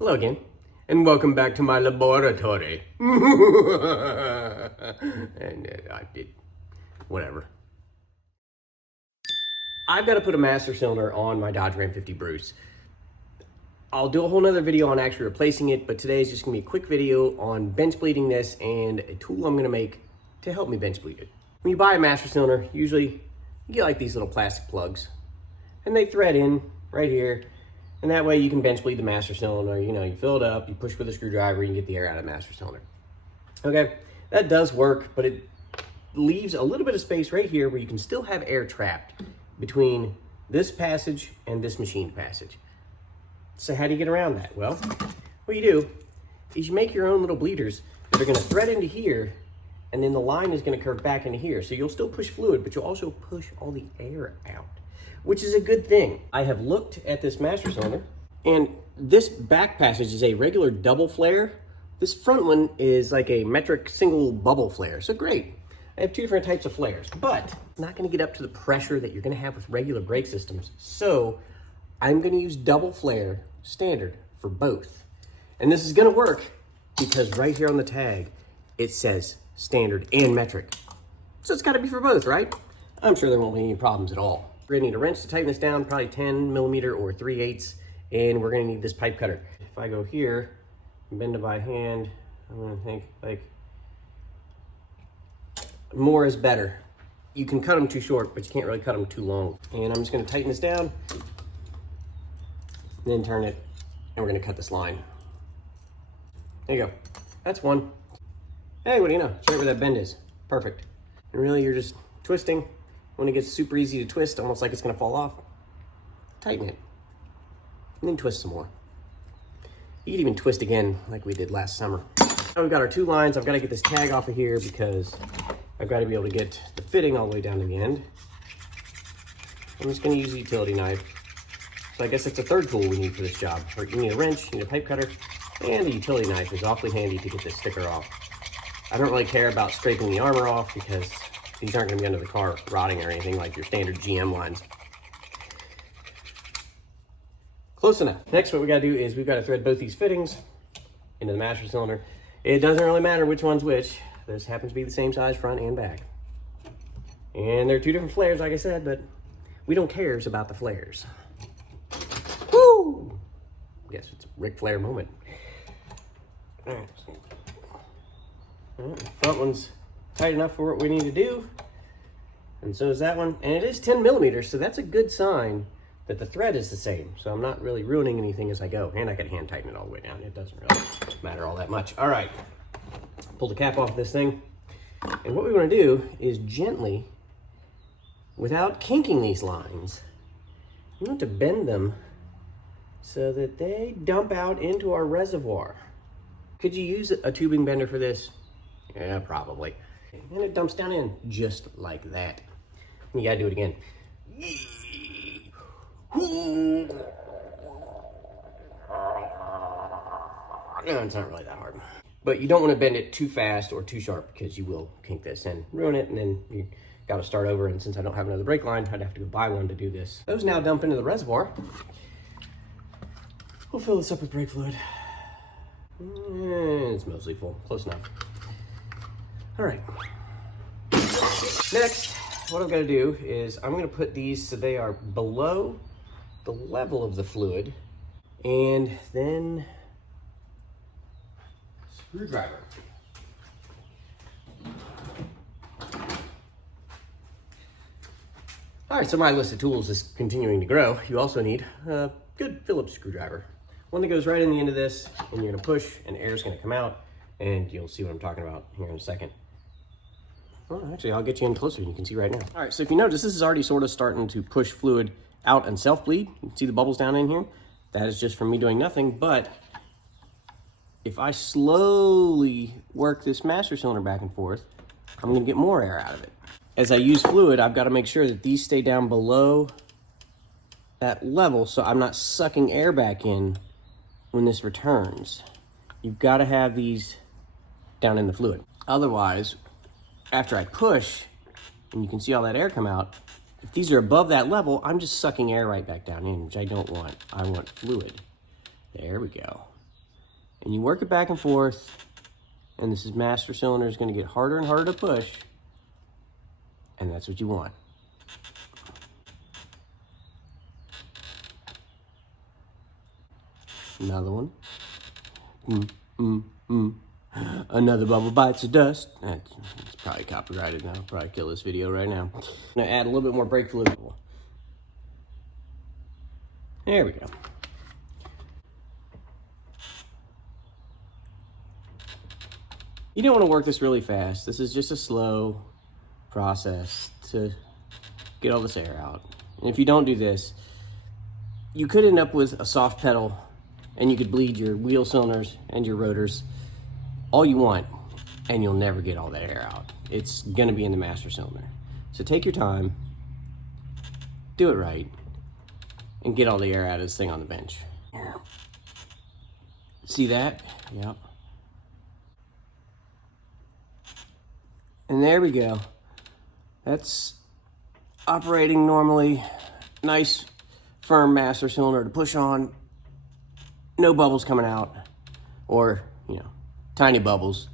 Hello again, and welcome back to my laboratory. And I did whatever. I've got to put a master cylinder on my Dodge Ram 50 Bruce. I'll do a whole nother video on actually replacing it, but today is just gonna be a quick video on bench bleeding this and a tool I'm gonna make to help me bench bleed it. When you buy a master cylinder, usually you get like these little plastic plugs, and they thread in right here. And that way you can bench bleed the master cylinder. You know, you fill it up, you push with a screwdriver, you get the air out of the master cylinder. Okay, that does work, but it leaves a little bit of space right here where you can still have air trapped between this passage and this machine passage. So how do you get around that? Well, what you do is you make your own little bleeders that are gonna thread into here, and then the line is gonna curve back into here. So you'll still push fluid, but you'll also push all the air out, which is a good thing. I have looked at this master cylinder, and this back passage is a regular double flare. This front one is like a metric single bubble flare, so great. I have two different types of flares, but it's not gonna get up to the pressure that you're gonna have with regular brake systems. So I'm gonna use double flare standard for both. And this is gonna work because right here on the tag, it says standard and metric. So it's gotta be for both, right? I'm sure there won't be any problems at all. We're gonna need a wrench to tighten this down, probably 10 millimeter or 3/8, and we're gonna need this pipe cutter. If I go here, bend it by hand, I'm gonna think like, more is better. You can cut them too short, but you can't really cut them too long. And I'm just gonna tighten this down, then turn it, and we're gonna cut this line. There you go, that's one. Hey, what do you know? It's right where that bend is, perfect. And really you're just twisting. When it gets super easy to twist, almost like it's gonna fall off, tighten it, and then twist some more. You can even twist again like we did last summer. Now we've got our two lines. I've gotta get this tag off of here because I've gotta be able to get the fitting all the way down to the end. I'm just gonna use a utility knife. So I guess it's a third tool we need for this job. You need a wrench, you need a pipe cutter, and the utility knife is awfully handy to get this sticker off. I don't really care about scraping the armor off because these aren't gonna be under the car rotting or anything like your standard GM lines. Close enough. Next, what we gotta do is we've gotta thread both these fittings into the master cylinder. It doesn't really matter which one's which. This happens to be the same size front and back. And they're two different flares, like I said, but we don't care about the flares. Woo! Guess it's a Ric Flair moment. All right. Front one's tight enough for what we need to do, and so is that one, and it is 10 millimeters, so that's a good sign that the thread is the same, so I'm not really ruining anything as I go. And I could hand tighten it all the way down. It doesn't really matter all that much. All right, pull the cap off this thing, and what we want to do is gently, without kinking these lines, we want to bend them so that they dump out into our reservoir. Could you use a tubing bender for this? Yeah, probably. And it dumps down in just like that. And you gotta do it again. No, it's not really that hard. But you don't want to bend it too fast or too sharp because you will kink this and ruin it, and then you gotta start over. And since I don't have another brake line, I'd have to go buy one to do this. Those now dump into the reservoir. We'll fill this up with brake fluid. It's mostly full, close enough. All right. Next, what I'm gonna do is I'm gonna put these so they are below the level of the fluid, and then screwdriver. All right, so my list of tools is continuing to grow. You also need a good Phillips screwdriver. One that goes right in the end of this, and you're gonna push, and air's gonna come out, and you'll see what I'm talking about here in a second. Well, actually, I'll get you in closer, you can see right now. All right, so if you notice, this is already sort of starting to push fluid out and self-bleed. You can see the bubbles down in here. That is just from me doing nothing, but if I slowly work this master cylinder back and forth, I'm gonna get more air out of it. As I use fluid, I've gotta make sure that these stay down below that level so I'm not sucking air back in when this returns. You've gotta have these down in the fluid. Otherwise, after I push, and you can see all that air come out, if these are above that level, I'm just sucking air right back down in, which I don't want. I want fluid. There we go. and you work it back and forth, and this is master cylinder is going to get harder and harder to push, and that's what you want. Another one. Another bubble bites the dust. It's probably copyrighted now. I'll probably kill this video right now. I'm gonna add a little bit more brake fluid. There we go. You don't want to work this really fast. This is just a slow process to get all this air out. And if you don't do this, you could end up with a soft pedal, and you could bleed your wheel cylinders and your rotors all you want, and you'll never get all that air out. It's gonna be in the master cylinder. So take your time, do it right, and get all the air out of this thing on the bench. See that? Yep. And there we go. That's operating normally. Nice, firm master cylinder to push on. No bubbles coming out, or, you know, tiny bubbles,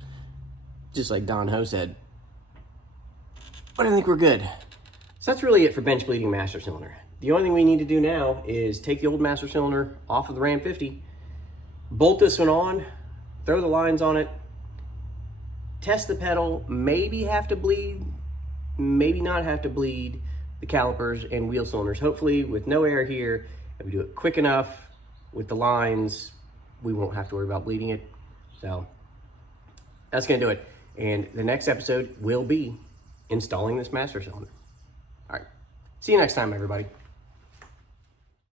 just like Don Ho said. But I think we're good. So that's really it for bench bleeding master cylinder. The only thing we need to do now is take the old master cylinder off of the Ram 50, bolt this one on, throw the lines on it, test the pedal, maybe have to bleed, maybe not have to bleed the calipers and wheel cylinders. Hopefully with no air here, if we do it quick enough with the lines, we won't have to worry about bleeding it. So that's gonna do it. And the next episode will be installing this master cylinder. All right, see you next time, everybody.